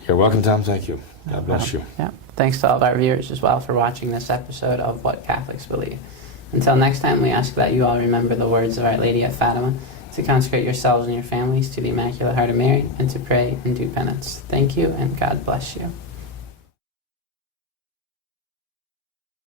You're welcome, Tom. Thank you. God bless you. Yeah. Thanks to all of our viewers as well for watching this episode of What Catholics Believe. Until next time, we ask that you all remember the words of Our Lady of Fatima, to consecrate yourselves and your families to the Immaculate Heart of Mary, and to pray and do penance. Thank you, and God bless you.